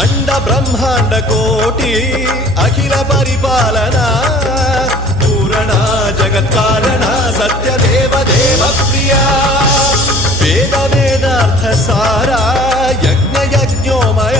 అండ బ్రహ్మాండ కోటి అఖిల పరిపాలన పూరణ జగత్కారణ సత్యదేవ దేవ ప్రియా వేద వేదార్థ సారా యజ్ఞ యజ్ఞోమయ